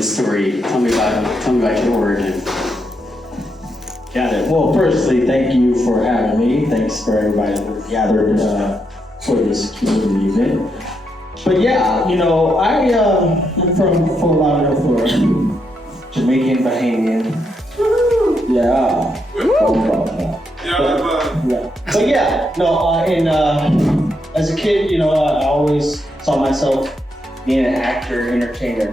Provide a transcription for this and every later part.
origin story. Tell me about your origin. Got it. Well, firstly, thank you for having me. Thanks for everybody who gathered for this community event. But yeah, you know, I'm from Fort Lauderdale, Florida. Jamaican, Bahamian. Yeah. But yeah, no, as a kid, you know, I always saw myself being an actor, entertainer.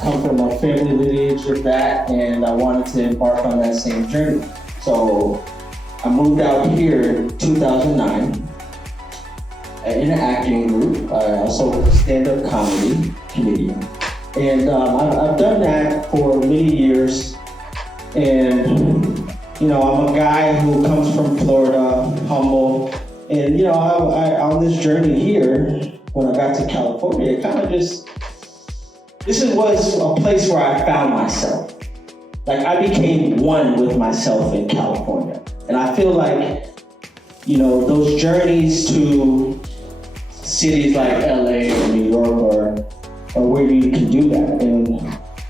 Come from a family lineage with that, and I wanted to embark on that same journey. So I moved out here in 2009 in an acting group. I also stand-up comedian. And I've done that for many years. And, you know, I'm a guy who comes from Florida, humble. And, you know, I on this journey here, when I got to California, it kind of just, was a place where I found myself. Like, I became one with myself in California. And I feel like, you know, those journeys to cities like LA or New York or where you can do that. And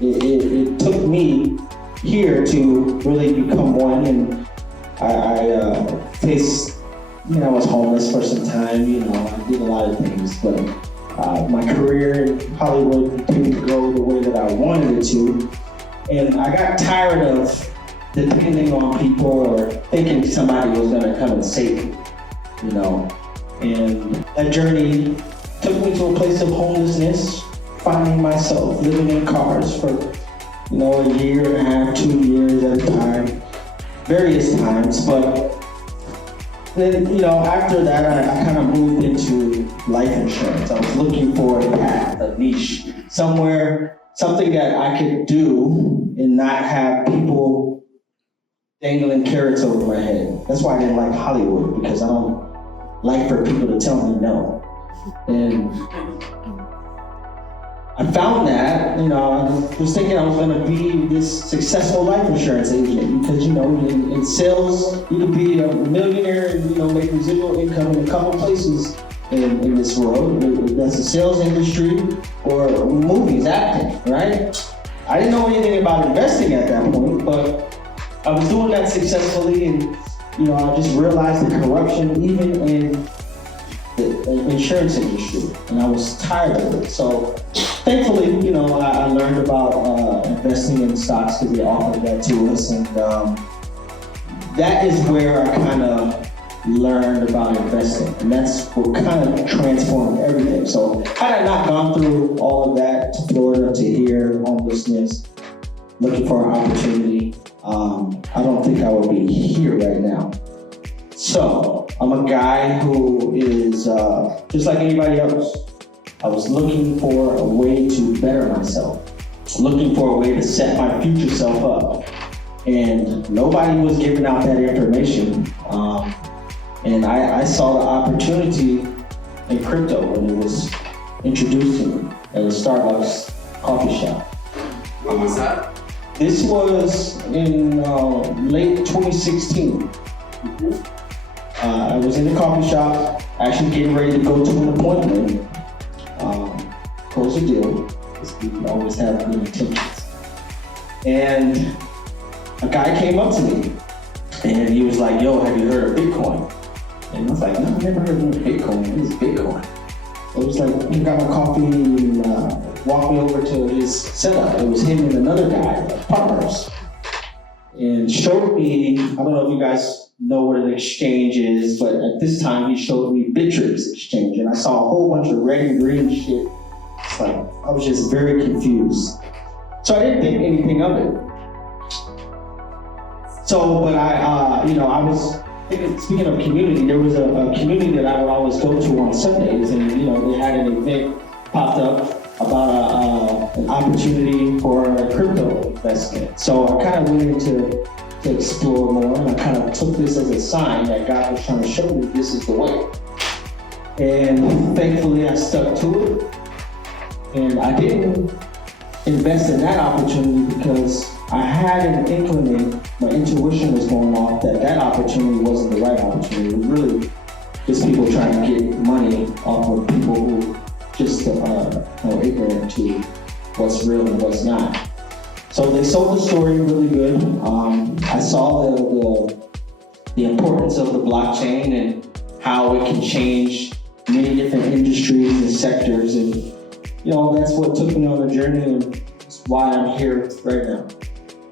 it took me here to really become one. And I faced, you know, I was homeless for some time, you know, I did a lot of things, but my career in Hollywood didn't go the way that I wanted it to. And I got tired of depending on people or thinking somebody was gonna come and save me, you know. And that journey took me to a place of homelessness, finding myself living in cars for, you know, a year and a half, 2 years at a time, various times. But then, you know, after that, I kind of moved into life insurance. I was looking for a path, a niche, something that I could do and not have people dangling carrots over my head. That's why I didn't like Hollywood, because I don't like for people to tell me no. And I found that, you know, I was thinking I was gonna be this successful life insurance agent because, you know, in sales, you could be a millionaire and, you know, make residual income in a couple places in this world. That's the sales industry or movies, acting, right? I didn't know anything about investing at that point, but I was doing that successfully, and, you know, I just realized the corruption even in the insurance industry, and I was tired of it. So thankfully, you know, I learned about investing in stocks because they offered that to us, and that is where I kind of learned about investing, and that's what kind of transformed everything. So had I not gone through all of that to Florida, to here, homelessness, looking for an opportunity, I don't think I would be here right now. So I'm a guy who is just like anybody else. I was looking for a way to better myself, looking for a way to set my future self up. And nobody was giving out that information. And I saw the opportunity in crypto when it was introduced to me at a Starbucks coffee shop. When was that? This was in late 2016. I was in the coffee shop, actually getting ready to go to an appointment, close a deal, because we always have good intentions. And a guy came up to me, and he was like, "Yo, have you heard of Bitcoin?" And I was like, "No, I've never heard of Bitcoin. What is Bitcoin?" So it was like, he got my coffee and walked me over to his setup. It was him and another guy, partners, and showed me, I don't know if you guys know what an exchange is, but at this time he showed me Bittrex exchange, and I saw a whole bunch of red and green shit. It's like, I was just very confused. So I didn't think anything of it. So, but I was thinking, speaking of community, there was a community that I would always go to on Sundays, and, you know, they had an event popped up about an opportunity for a crypto investment. So I kind of went into to explore more, and I kind of took this as a sign that God was trying to show me this is the way. And thankfully I stuck to it. And I didn't invest in that opportunity because I had an inkling, my intuition was going off that opportunity wasn't the right opportunity. It was really just people trying to get money off of people who just are ignorant to what's real and what's not. So they sold the story really good. I saw the importance of the blockchain and how it can change many different industries and sectors, and that's what took me on the journey, and that's why I'm here right now.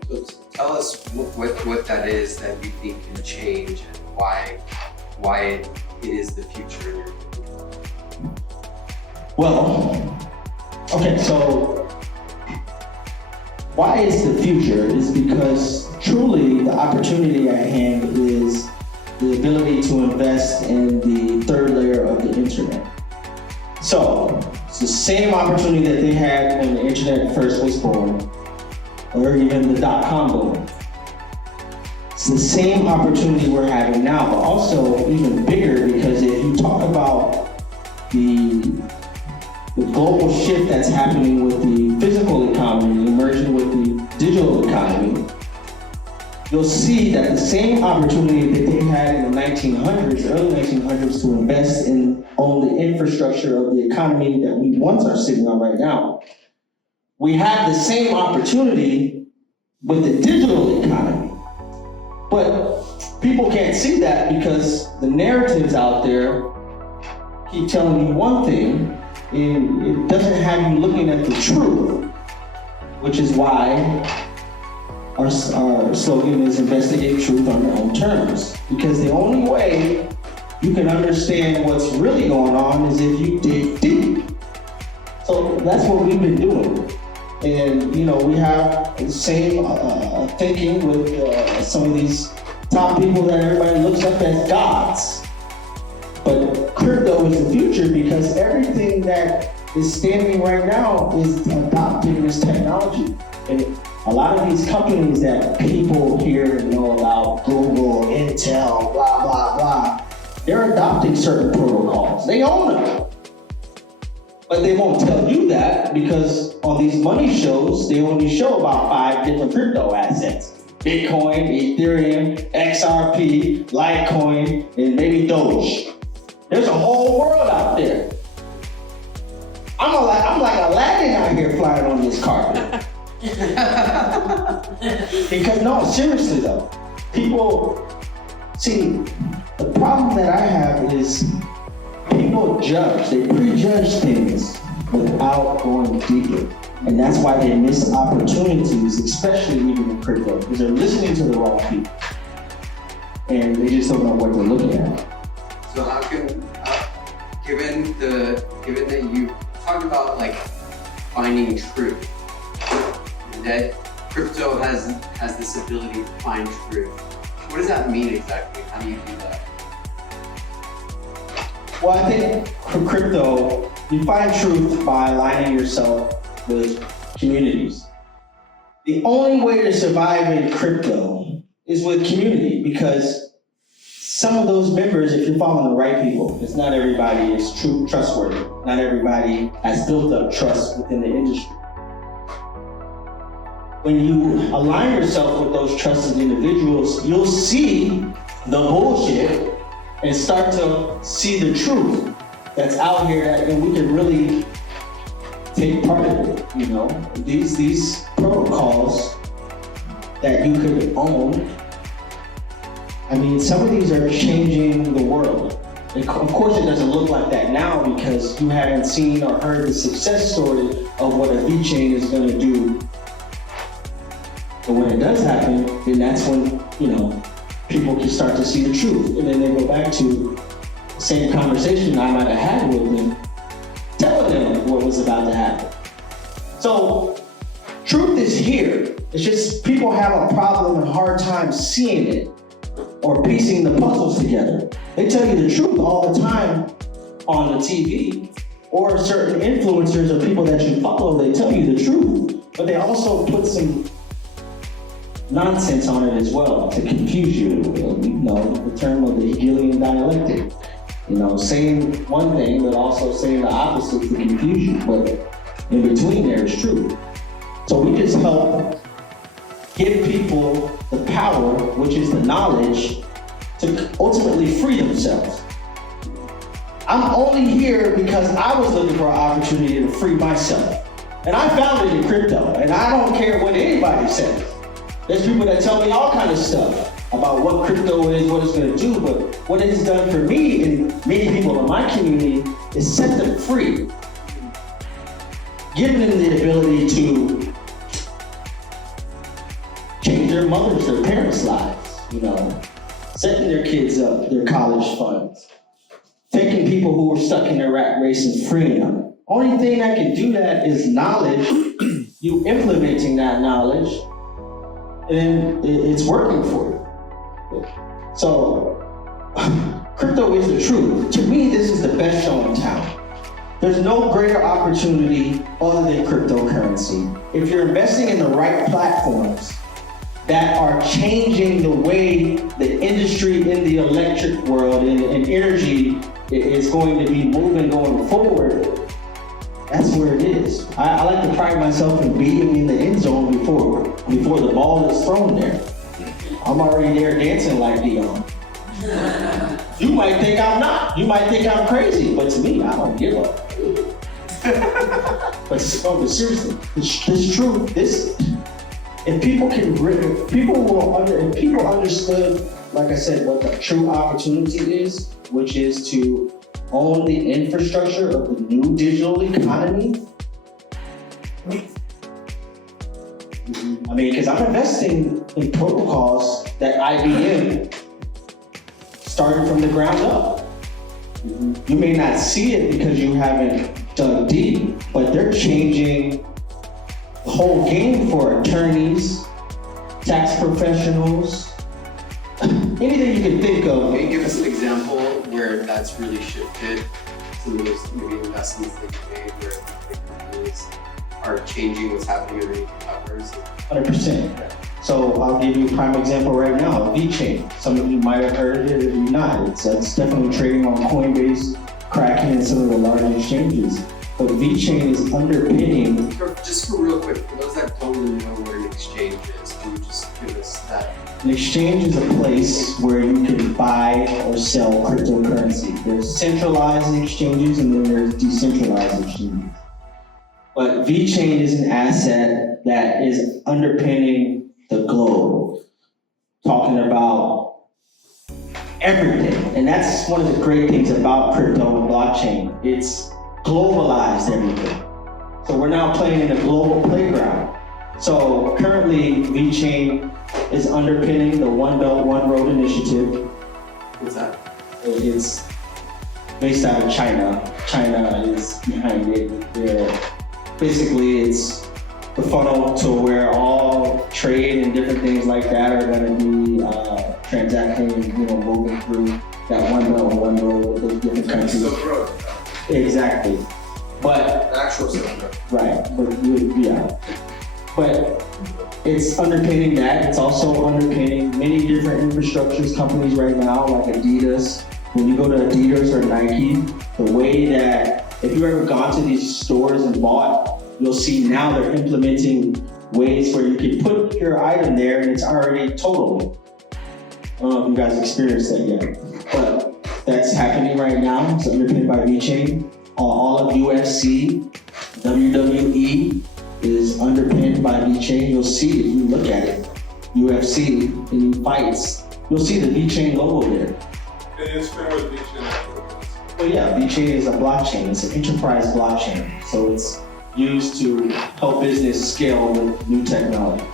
So tell us what that is that you think can change and why it is the future in your opinion. Well, okay, so why it's the future is because truly the opportunity at hand is the ability to invest in the third layer of the internet. So it's the same opportunity that they had when the internet first was born, or even the .com boom. It's the same opportunity we're having now, but also even bigger, because if you talk about the global shift that's happening with the physical economy merging with the digital economy, you'll see that the same opportunity that they had in the 1900s, early 1900s, to invest on the infrastructure of the economy that we once are sitting on right now, we have the same opportunity with the digital economy. But people can't see that because the narratives out there keep telling you one thing, and it doesn't have you looking at the truth, which is why our slogan is investigate truth on your own terms. Because the only way you can understand what's really going on is if you dig deep. So that's what we've been doing. And we have the same thinking with some of these top people that everybody looks up as gods. But crypto is the future because everything that is standing right now is adopting this technology. And a lot of these companies that people hear and know about, Google, Intel, blah, blah, blah, they're adopting certain protocols. They own them. But they won't tell you that because on these money shows, they only show about 5 different crypto assets. Bitcoin, Ethereum, XRP, Litecoin, and maybe Doge. There's a whole world out there. I'm like Aladdin out here flying on this carpet. Because no, seriously though, people, see, the problem that I have is people they prejudge things without going deeper. And that's why they miss opportunities, especially even in crypto, because they're listening to the wrong people. And they just don't know what they're looking at. So how can, given that you talked about like finding truth, that crypto has this ability to find truth, what does that mean exactly? How do you do that? Well, I think for crypto, you find truth by aligning yourself with communities. The only way to survive in crypto is with community, because some of those members, if you're following the right people, because not everybody is trustworthy. Not everybody has built up trust within the industry. When you align yourself with those trusted individuals, you'll see the bullshit and start to see the truth that's out here, and we can really take part of it. These protocols that you could own. I mean, some of these are changing the world. Of course, it doesn't look like that now because you haven't seen or heard the success story of what a VeChain is going to do. But when it does happen, then that's when, people can start to see the truth. And then they go back to the same conversation I might have had with them, telling them what was about to happen. So, truth is here. It's just people have a problem and hard time seeing it or piecing the puzzles together. They tell you the truth all the time on the TV, or certain influencers or people that you follow, they tell you the truth, but they also put some nonsense on it as well to confuse you. The term of the Hegelian dialectic. Saying one thing, but also saying the opposite to confuse you. But in between there is truth. So we just help give people the power, which is the knowledge, to ultimately free themselves. I'm only here because I was looking for an opportunity to free myself. And I founded in crypto, and I don't care what anybody says. There's people that tell me all kind of stuff about what crypto is, what it's gonna do, but what it has done for me and many people in my community is set them free. Giving them the ability to change their mothers, their parents' lives, setting their kids up, their college funds, taking people who are stuck in their rat race and freeing them. Only thing that can do that is knowledge, you implementing that knowledge, and it's working for you. So, crypto is the truth. To me, this is the best show in town. There's no greater opportunity other than cryptocurrency. If you're investing in the right platforms that are changing the way the industry in the electric world and energy is going to be moving going forward, that's where it is. I like to pride myself in being in the end zone before the ball is thrown there. I'm already there dancing like Dion. You might think I'm not. You might think I'm crazy, but to me, I don't give up. But seriously, it's true. If people understood, like I said, what the true opportunity is, which is to own the infrastructure of the new digital economy. I mean, because I'm investing in protocols that IBM started from the ground up. You may not see it because you haven't dug deep, but they're changing the whole game for attorneys, tax professionals, anything you can think of. Can you give us an example where that's really shifted some of those maybe investments that you made where big companies are changing what's happening underneath the covers? 100%. So I'll give you a prime example right now, VeChain. Some of you might have heard of it, or you not. It's definitely trading on Coinbase, Kraken, and some of the large exchanges. But VeChain is underpinning. Just for real quick, for those that don't really know what an exchange is, can you just give us that? An exchange is a place where you can buy or sell cryptocurrency. There's centralized exchanges and then there's decentralized exchanges. But VeChain is an asset that is underpinning the globe, talking about everything. And that's one of the great things about crypto and blockchain. It's globalized everything. So we're now playing in a global playground. So currently, VeChain is underpinning the One Belt, One Road initiative. What's that? It's based out of China. China is behind it. Basically, it's the funnel to where all trade and different things like that are going to be transacting, moving through that One Belt, One Road with those different countries. Silk Road. Exactly. But The actual Silk Road. right, but it's underpinning that. It's also underpinning many different infrastructures companies right now, like Adidas. When you go to Adidas or Nike, the way that, if you've ever gone to these stores and bought, you'll see now they're implementing ways where you can put your item there and it's already total. I don't know if you guys experienced that yet, but that's happening right now. It's underpinned by VeChain. All of UFC, WWE is underpinned by VeChain. You'll see if you look at it, UFC in fights, you'll see the VeChain logo there. Can you explain what VeChain is? Well, yeah, VeChain is a blockchain. It's an enterprise blockchain. So it's used to help business scale with new technology.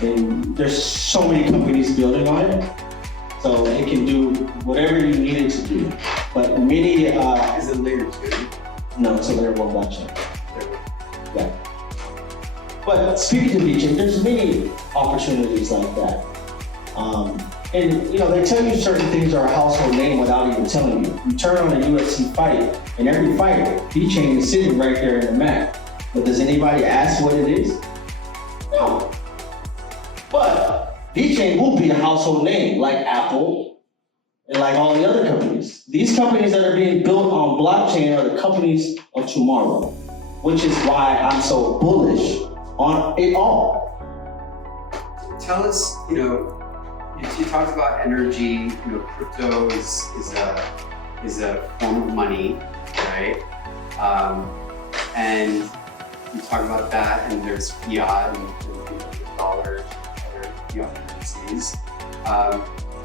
And there's so many companies building on it. So it can do whatever you need it to do. But many, Is it layer 2? no, it's a layer 1 blockchain. Yeah. But speaking of VeChain, there's many opportunities like that. And they tell you certain things are a household name without even telling you. You turn on a UFC fight, and every fight, VeChain is sitting right there in the mat. But does anybody ask what it is? No. But VeChain will be a household name, like Apple and like all the other companies. These companies that are being built on blockchain are the companies of tomorrow, which is why I'm so bullish on it all. Tell us, you talked about energy, crypto is a form of money, right? And you talk about that, and there's fiat and dollars, other fiat currencies.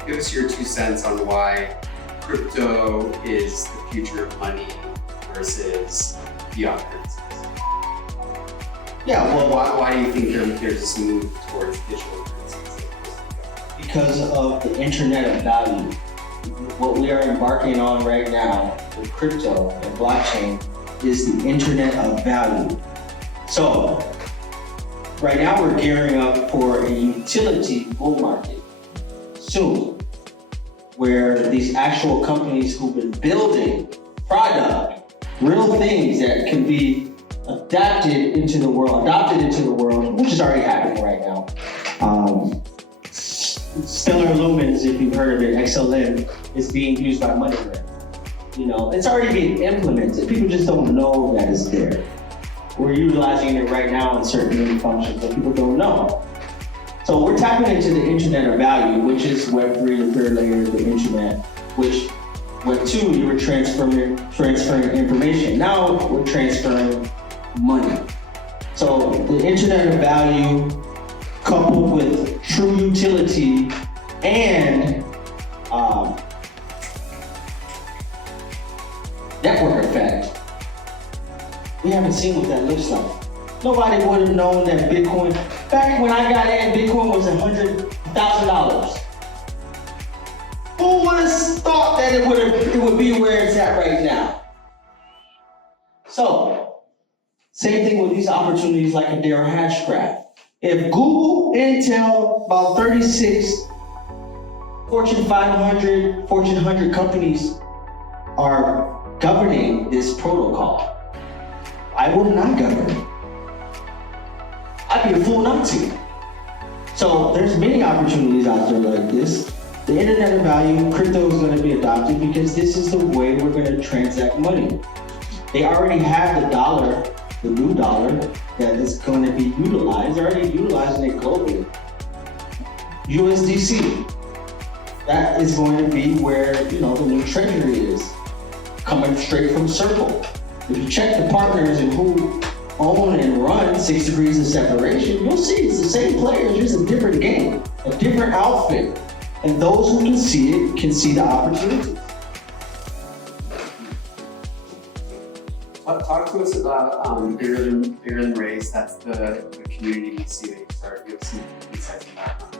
Give us your 2 cents on why crypto is the future of money versus fiat currencies. Yeah, well, Why do you think there's this move towards digital currencies? because of the internet of value. What we are embarking on right now with crypto and blockchain is the internet of value. So, right now we're gearing up for a utility bull market soon, where these actual companies who've been building product, real things that can be adopted into the world, which is already happening right now. Stellar Lumens, if you've heard of it, XLM, is being used by MoneyGram. It's already being implemented. People just don't know that it's there. We're utilizing it right now in certain functions that people don't know. So we're tapping into the internet of value, which is Web3, the third layer of the internet, which Web2, you were transferring information. Now we're transferring money. So the internet of value coupled with true utility and network effect. We haven't seen what that looks like. Nobody would have known that Bitcoin, back when I got in, Bitcoin was $100,000. Who would have thought that it would be where it's at right now? So, same thing with these opportunities like a Dare Hashcraft. If Google, Intel, about 36 Fortune 500, Fortune 100 companies are governing this protocol, I will not govern it. I'd be a fool not to. So there's many opportunities out there like this. The internet of value, crypto is going to be adopted because this is the way we're going to transact money. They already have the dollar, the new dollar, that is going to be utilized. They're already utilizing it globally. USDC, that is going to be where the new treasury is, coming straight from Circle. If you check the partners and who own and run 6 Degrees of Separation, you'll see it's the same players, just a different game, a different outfit. And those who can see it can see the opportunity. Talk to us about Bigger Than Race. That's the community VC that you started. Give us some insights on that.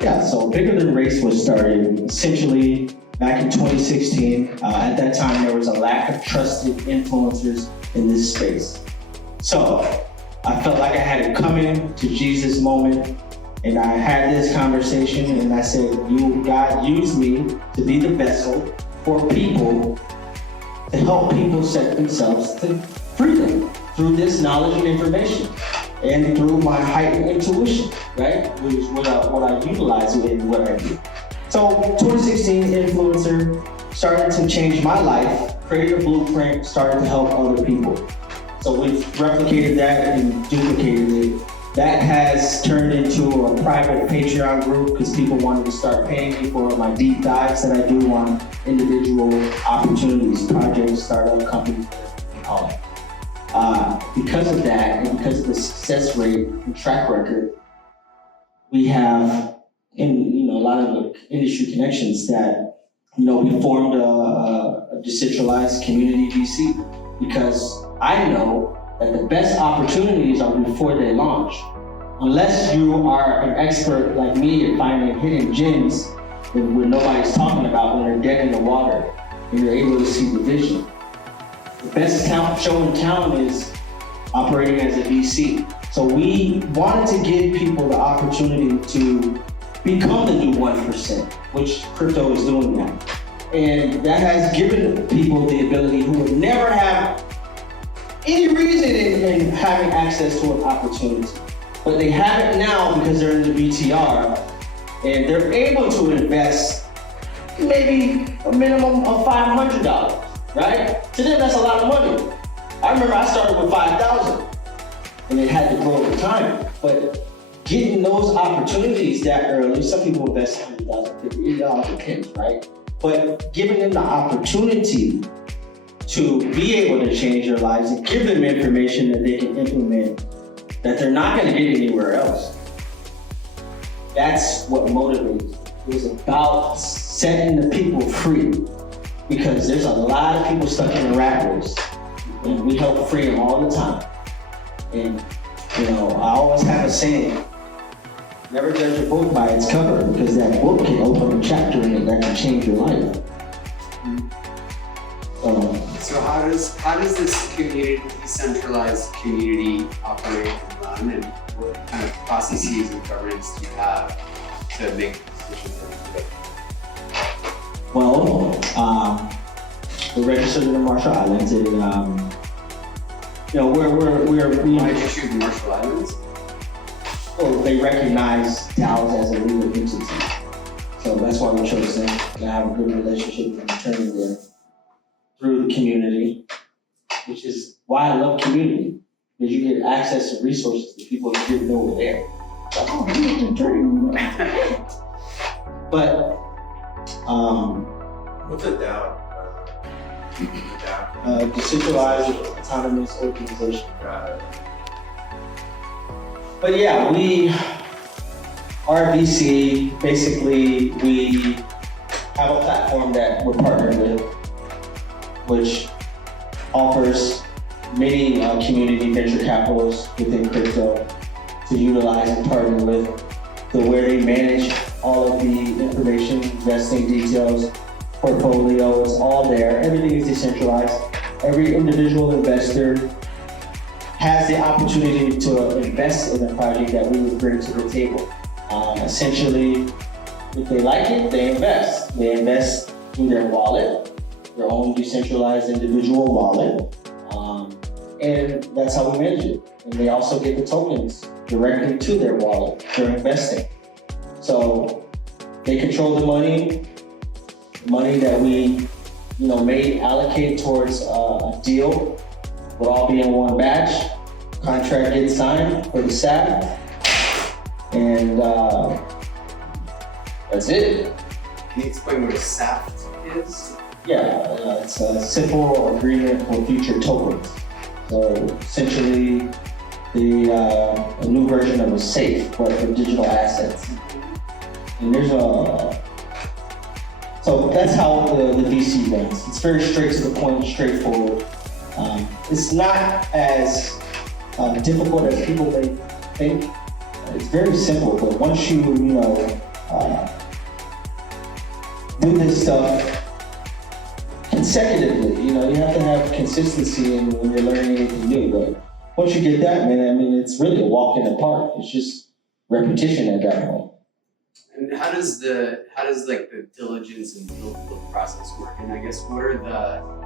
Yeah, so Bigger Than Race was started essentially back in 2016. At that time, there was a lack of trusted influencers in this space. So I felt like I had a coming to Jesus moment, and I had this conversation, and I said, God, use me to be the vessel for people, to help people set themselves to freedom through this knowledge and information, and through my heightened intuition, right? Which is what I utilize in what I do. So 2016 influencer started to change my life, created a blueprint, started to help other people. So we've replicated that and duplicated it. That has turned into a private Patreon group because people wanted to start paying me for my deep dives that I do on individual opportunities, projects, startup companies, whatever you call it. Because of that, and because of the success rate and track record, we have a lot of the industry connections that we formed a decentralized community VC because I know that the best opportunities are before they launch. Unless you are an expert like me at finding hidden gems that nobody's talking about when they're dead in the water and you're able to see the vision. The best show in town is operating as a VC. So we wanted to give people the opportunity to become the new 1%, which crypto is doing now. And that has given people the ability who would never have any reason in having access to an opportunity. But they have it now because they're in the BTR and they're able to invest maybe a minimum of $500, right? To them, that's a lot of money. I remember I started with $5,000 and it had to grow over time. But getting those opportunities that early, some people invest $100,000, $50,000, it all depends, right? But giving them the opportunity to be able to change their lives and give them information that they can implement that they're not going to get anywhere else. That's what motivates. It was about setting the people free, because there's a lot of people stuck in the rat race, and we help free them all the time. And I always have a saying: never judge a book by its cover, because that book can open a chapter in it that can change your life. So how does this decentralized community operate and run, and what kind of processes and governance do you have to make decisions? Well, we're registered in the Marshall Islands, and Why did you choose the Marshall Islands? they recognize Dallas as a legal entity, so that's why we chose them. And I have a good relationship with an attorney there through the community, which is why I love community, because you get access to resources that people didn't know were there. Like, oh, you're an attorney. But What's a DAO? decentralized autonomous organization. Got it. But yeah, our VC, basically, we have a platform that we're partnered with, which offers many community venture capitals within crypto to utilize and partner with, to where they manage all of the information, investing details, portfolio is all there. Everything is decentralized. Every individual investor has the opportunity to invest in a project that we would bring to the table. Essentially, if they like it, they invest. They invest through their wallet, their own decentralized individual wallet, and that's how we manage it. And they also get the tokens directly to their wallet for investing. So they control the money that we, may allocate towards a deal will all be in one batch. Contract gets signed for the staff, and that's it. Can you explain what a SAFT is? Yeah, it's a simple agreement for future tokens. So essentially, a new version of a safe, but for digital assets. And so that's how the VC runs. It's very straight to the point, straightforward. It's not as difficult as people may think. It's very simple, but once you do this stuff consecutively, you have to have consistency when you're learning anything new. But once you get that, man, it's really a walk in the park. It's just repetition at that point. And how does the diligence and build process work? And I guess what are the